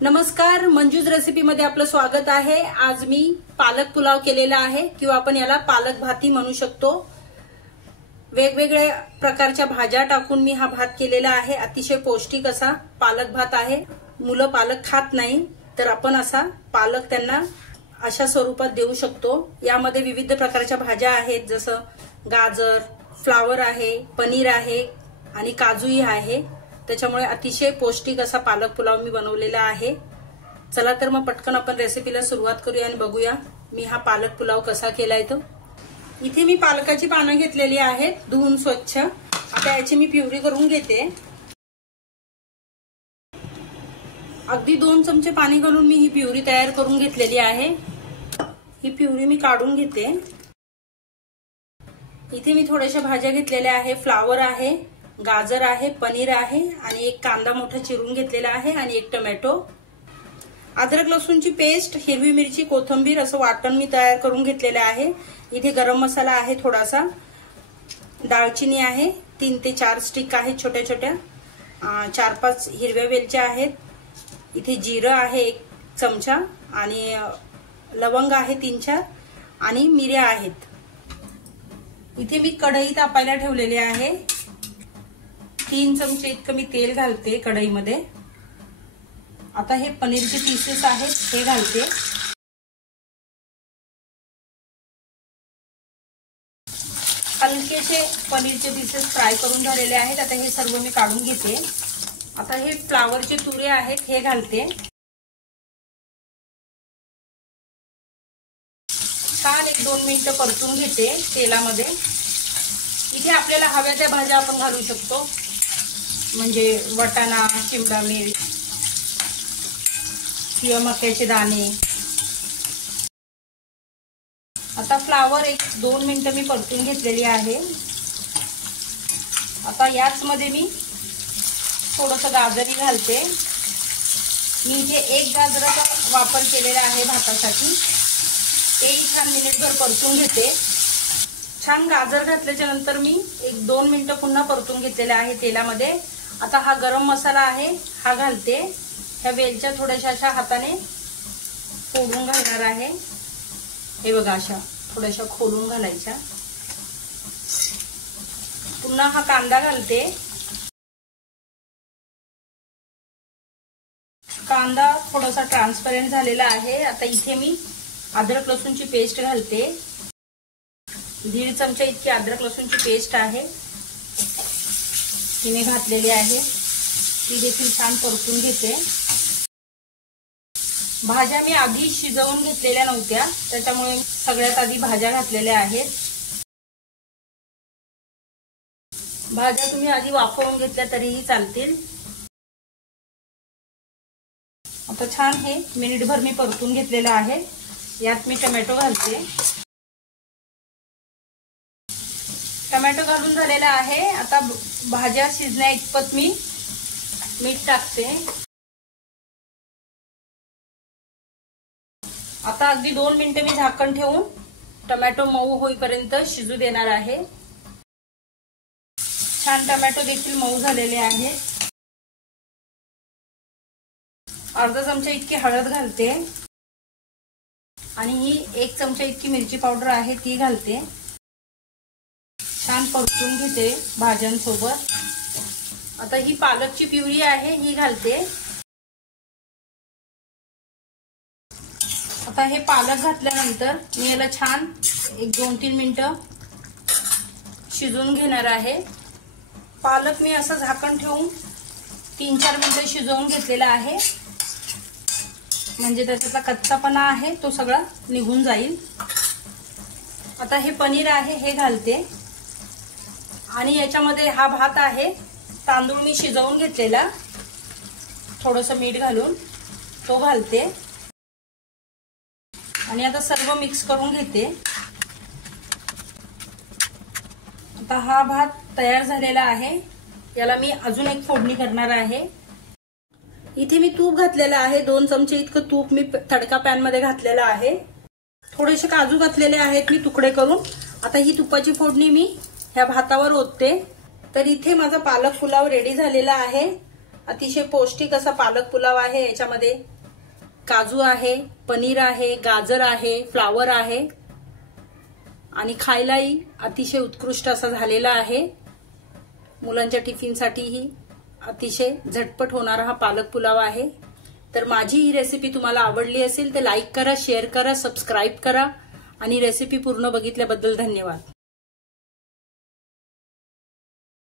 नमस्कार, मंजूज रेसिपी मध्ये आपलं स्वागत आहे। आज मी पालक पुलाव केलेला आहे किंवा आपण याला पालक भाती म्हणू शकतो। वेगवेगळ्या प्रकारच्या भाज्या टाकून मी हा भात केलेला आहे। अतिशय पौष्टिक असा पालक भात आहे। मुलं पालक खात नाही तर आपण असा पालक त्यांना अशा स्वरूपात देऊ शकतो। यामध्ये विविध प्रकारच्या भाज्या आहेत, जसं गाजर, फ्लावर आहे, पनीर आहे आणि काजूही आहे। त्याच्यामुळे अतिशय पौष्टिक असा पालक पुलाव मी बनवलेला आहे। चला तर मग पटकन आपण रेसिपीला सुरुवात करूया आणि बघूया मी हा पालक पुलाव कसा केलाय। तो इथे मी पालकाची पानं घेतलेली आहेत, धुवून स्वच्छ। आता याची मी प्युरी करून घेते। अगदी 2 चमचे पाणी घालून मी ही प्युरी तयार करून घेतलेली आहे। ही प्युरी मी काढून घेते। इथे मी थोड्याशा भाज्या घेतलेल्या आहे, फ्लावर आहे, गाजर आहे, पनीर आहे आणि एक कांदा मोठा चिरून घेतलेला आहे आणि एक टोमॅटो। अद्रक लसूणची पेस्ट, हिरवी मिरची, कोथिंबीर असं वाटण मी तयार करून घेतलेले आहे। इथे गरम मसाला आहे थोडासा, दालचिनी आहे, 3 ते 4 स्टिक आहेत छोट्या छोट्या, 4-5 हिरव्या वेलच्या आहेत। इथे जिरं आहे 1 चमचा आणि लवंग आहे 3-4 आणि मिऱ्या आहेत। इथे मी कढई तापायला ठेवलेली आहे। 3 चमचे इतकं मी तेल घालते कढईमध्ये। आता हे पनीरचे पीसेस आहेत हे घालते। हलकेसे पनीरचे पीसेस फ्राय करून झालेले आहेत। आता हे सर्व मी काढून घेते। आता हे फ्लावरचे तुरे आहेत हे घालते। छान 1-2 मिनिटं परतून घेते तेलामध्ये। इथे आपल्याला हव्या त्या भाज्या आपण घालू शकतो, म्हणजे वटाणा, शिमला मिर्च किंवा मक्याचे दाणे। आता फ्लावर 1-2 मिनिटं मी परतून घेतलेली आहे। आता याच मध्ये मी थोडंसं गाजरही घालते। मी इथे 1 गाजराचा वापर केलेला आहे भातासाठी। ते छान मिनिटभर परतून घेते। छान गाजर घातल्याच्या नंतर मी 1-2 मिनिटं पुन्हा परतून घेतलेला आहे तेलामध्ये। आता हा गरम मसाला आहे हा घालते। ह्या वेलच्या थोड्याशा अशा हाताने फोडून घालणार आहे। हे बघा, अशा थोड्याशा खोलून घालायच्या। पुन्हा हा कांदा घालते। कांदा थोडासा ट्रान्सपरंट झालेला आहे। आता इथे मी अद्रक लसूणची पेस्ट घालते। 1.5 चमचा इतकी अद्रक लसूणची पेस्ट आहे ती मी घातलेली आहे। ती देखील छान परतून घेते। भाज्या मी आधी शिजवून घेतलेल्या नव्हत्या, त्याच्यामुळे सगळ्यात आधी भाज्या घातलेल्या आहेत। भाज्या तुम्ही आधी वाफवून घेतल्या तरीही चालतील। आता छान हे मिनिटभर मी परतून घेतलेलं आहे। यात मी टोमॅटो घालते। टोमॅटो घालून झालेला आहे। आता भाज्या शिजण्या इतपत मी मीठ टाकते। आता अगदी 2 मिनिटं मी झाकण ठेवून टोमॅटो मऊ होईपर्यंत शिजू देणार आहे। छान टोमॅटो देखील मऊ झालेले आहे। अर्धा चमचा इतकी हळद घालते आणि ही 1 चमचा इतकी मिरची पावडर आहे ती घालते। छान परतून घेते भाज्यांसोबत। आता ही पालकची प्युरी आहे ही घालते। आता हे पालक घातल्यानंतर मी याला छान 1-2-3 मिनिटं शिजवून घेणार आहे। पालक मी असं झाकण ठेवून 3-4 मिनिटं शिजवून घेतलेला आहे, म्हणजे त्याचा कच्चापणा आहे तो सगळा निघून जाईल। आता हे पनीर आहे हे घालते आणि याच्यामध्ये हा भात आहे, तांदूळ मी शिजवून घेतलेला, थोडंसं मीठ घालून तो घालते आणि आता सर्व मिक्स करून घेते। आता हा भात तयार झालेला आहे। याला मी अजून एक फोडणी करणार आहे। इथे मी तूप घातलेलं आहे, 2 चमचे इतकं तूप मी तडका पॅन मध्ये घातलेलं आहे। थोडेसे काजू घातलेले आहेत मी तुकडे करून। आता ही तुपाची फोडणी मी ह्या भातावर ओतते। तर इथे माझा पालक पुलाव रेडी झालेला आहे। अतिशय पौष्टिक असा पालक पुलाव आहे। याच्यामध्ये काजू आहे, पनीर आहे, गाजर आहे, फ्लावर आहे आणि खायलाही अतिशय उत्कृष्ट असा झालेला आहे। मुलांच्या टिफिनसाठीही अतिशय झटपट होणारा हा पालक पुलाव आहे। तर माझी ही रेसिपी तुम्हाला आवडली असेल तर लाईक करा, शेअर करा, सबस्क्राईब करा आणि रेसिपी पूर्ण बघितल्याबद्दल धन्यवाद।